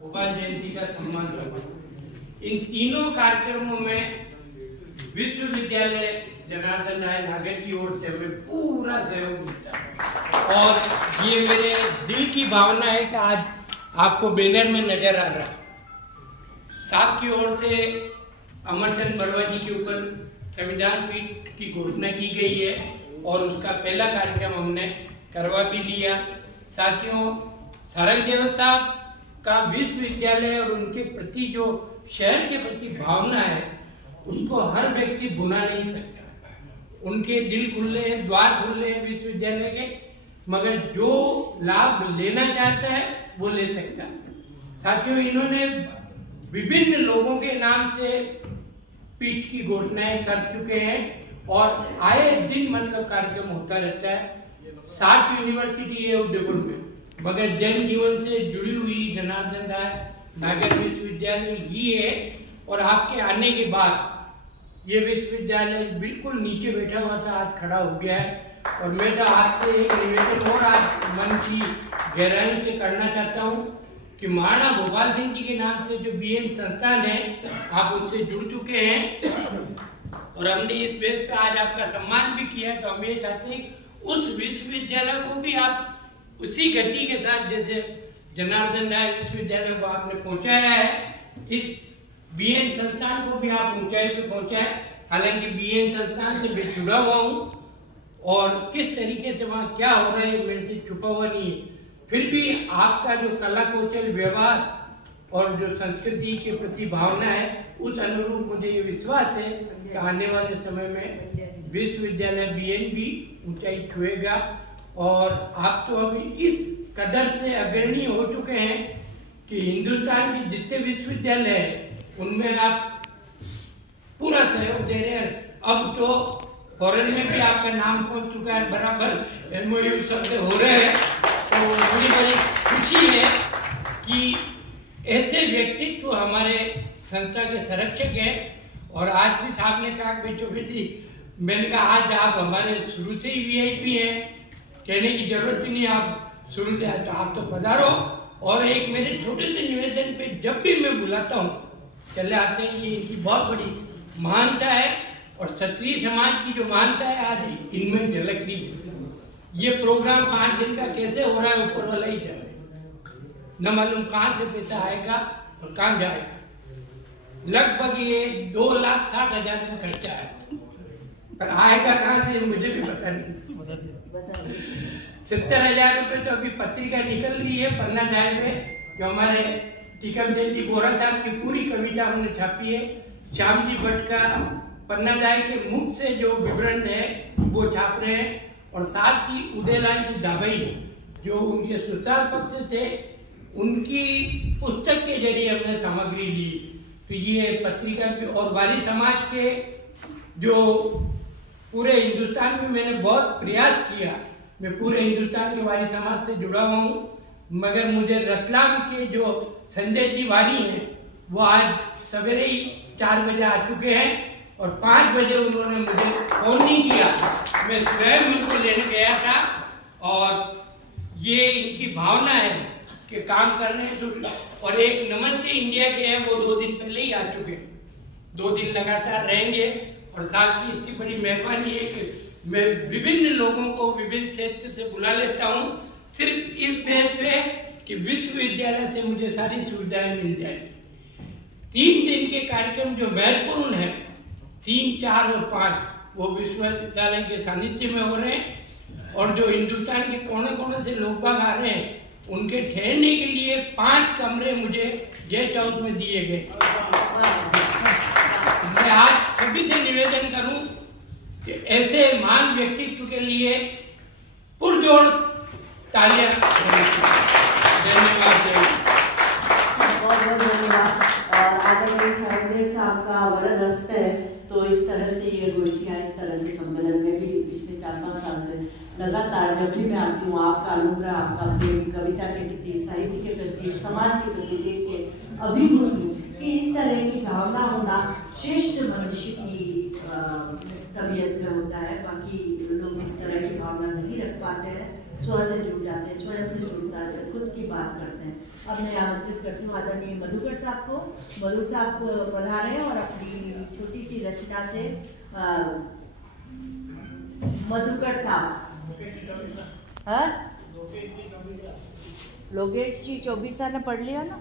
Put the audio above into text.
भोपाल जयंती का सम्मान समारोह। इन तीनों कार्यक्रमों में विश्वविद्यालय जनार्दन राय नागर की ओर से हमें पूरा सहयोग मिलता है और ये मेरे दिल की भावना है कि आज आपको बैनर में नजर आ रहा है। साहब की ओर से अमरचंद बड़वा जी के ऊपर संविधान पीठ की घोषणा की गई है और उसका पहला कार्यक्रम हमने करवा भी लिया। साथियों, सारंग देव साहब का विश्वविद्यालय और उनके प्रति जो शहर के प्रति भावना है उसको हर व्यक्ति भुला नहीं सकता। उनके दिल खुले हैं, द्वार खुले हैं विश्वविद्यालय के, मगर जो लाभ लेना चाहता है वो ले सकता है। साथियों, इन्होंने विभिन्न लोगों के नाम से पीठ की घोषणाएं कर चुके हैं और आए दिन मतलब कार्यक्रम होता रहता है। 7 यूनिवर्सिटी है उदयपुर में, मगर जन जीवन से जुड़ी हुई जनार्दन राय नागर विश्वविद्यालय ही है। और आपके आने के बाद ये विश्वविद्यालय बिल्कुल नीचे बैठा हुआ था, आज खड़ा हो गया है। और मैं तो आपसे एक निवेदन और आज मन की गहराई से करना चाहता हूँ कि महाराणा भोपाल सिंह जी के नाम से जो बीएन संस्थान है, आप उससे जुड़ चुके हैं और हमने इस बेस पे आज आपका सम्मान भी किया। तो हम ये चाहते हैं उस विश्वविद्यालय को भी आप उसी गति के साथ जैसे जनार्दन राय विश्वविद्यालय को आपने पहुंचाया है, इस बीएन संस्थान को भी आप ऊंचाई पे पहुंचाए। हालांकि बीएन संस्थान से मैं जुड़ा हुआ हूँ और किस तरीके से वहाँ क्या हो रहा है मेरे से छुपा हुआ नहीं है, फिर भी आपका जो कला कौशल, व्यवहार और जो संस्कृति के प्रति भावना है, उस अनुरूप मुझे ये विश्वास है कि आने वाले समय में विश्वविद्यालय बीएन भी ऊंचाई छुएगा। और आप तो अभी इस कदर से अग्रणी हो चुके हैं कि हिंदुस्तान के जितने विश्वविद्यालय हैं उनमें आप पूरा सहयोग दे रहे हैं। अब तो फॉरेन में भी आपका नाम पहुंच चुका है, बराबर एमओयू सबसे हो रहे हैं। तो मुझे बड़ी खुशी है कि ऐसे व्यक्तित्व हमारे संस्था के संरक्षक हैं। और आज भी साहब ने कहा बेटी, मैंने कहा आज आप हमारे शुरू से ही वीआईपी हैं, कहने की जरूरत ही नहीं, आप शुरू से तो आप तो पधारो। और एक मेरे छोटे से निवेदन पे जब भी मैं बुलाता हूँ चले आते हैं, ये इनकी बहुत बड़ी महानता है। और क्षत्रिय समाज की जो महानता है आज इनमें झलक रही है। ये प्रोग्राम 5 दिन का कैसे हो रहा है ऊपर वाला ही जाने, न मालूम कहाँ से पैसा आएगा और कहाँ जाएगा। लगभग ये 2,60,000 का खर्चा है, पर आएगा कहाँ से मुझे भी पता नहीं। 70,000 रुपये तो अभी पत्रिका निकल रही है पन्ना जाए में, जो हमारे टीकम चंद जी बोरा साहब की पूरी कविता हमने छापी है। श्याम जी भट्ट का पन्ना जाए के मुख से जो विवरण है वो छाप रहे हैं। और साथ ही उदयलाल जी दाबई जो उनके सुरताल पक्ष थे, उनकी पुस्तक के जरिए हमने सामग्री ली। तो ये पत्रिका पे और वाली समाज के जो पूरे हिंदुस्तान में मैंने बहुत प्रयास किया, मैं पूरे हिंदुस्तान के वारी समाज से जुड़ा हुआ हूँ, मगर मुझे रतलाम के जो संजय जी वारी हैं वो आज सवेरे ही 4 बजे आ चुके हैं और 5 बजे उन्होंने मुझे फोन नहीं किया, मैं स्वयं उनको लेने गया था। और ये इनकी भावना है कि काम कर रहे हैं। तो और एक नमस्ते इंडिया के हैं, वो 2 दिन पहले ही आ चुके हैं, 2 दिन लगातार रहेंगे। और साहब की इतनी बड़ी मेहरबानी है कि मैं विभिन्न लोगों को विभिन्न क्षेत्र से बुला लेता हूँ, सिर्फ इस बेस पे कि विश्वविद्यालय से मुझे सारी सुविधाएं मिल जाएगी। 3 दिन के कार्यक्रम जो महत्वपूर्ण है, 3, 4 और 5, वो विश्वविद्यालय के सानिध्य में हो रहे हैं। और जो हिंदुस्तान के कोने कोने से लोग बाग आ रहे हैं, उनके ठहरने के लिए 5 कमरे मुझे गेस्ट हाउस में दिए गए। मैं आज सभी से निवेदन करूं कि ऐसे महान व्यक्तित्व के लिए पुरजोर तालियां। धन्यवाद। बहुत बहुत धन्यवाद। और आदरणीय सारंग साहब का वरद हस्त है, तो इस तरह से ये गोष्ठियाँ, इस तरह से सम्मेलन में भी पिछले 4-5 साल से लगातार जब भी मैं आती हूँ, आपका अनुग्रह, आपका प्रेम कविता के प्रति, साहित्य के प्रति, समाज के प्रति देख के अभिभूत हूँ कि इस तरह की भावना होना श्रेष्ठ मनुष्य की तबीयत में होता है। बाकी लोग इस तरह की भावना नहीं रख पाते हैं। स्व से जुड़ जाते हैं, स्वयं से जुड़ता है, खुद की बात करते हैं। अब मैं आमंत्रित करती हूँ आदरणीय मधुकर साहब को। मधुकर साहब पधारे और अपनी छोटी सी रचना से मधुकर साहब, हाँ लोकेश जी 24 ने पढ़ लिया ना।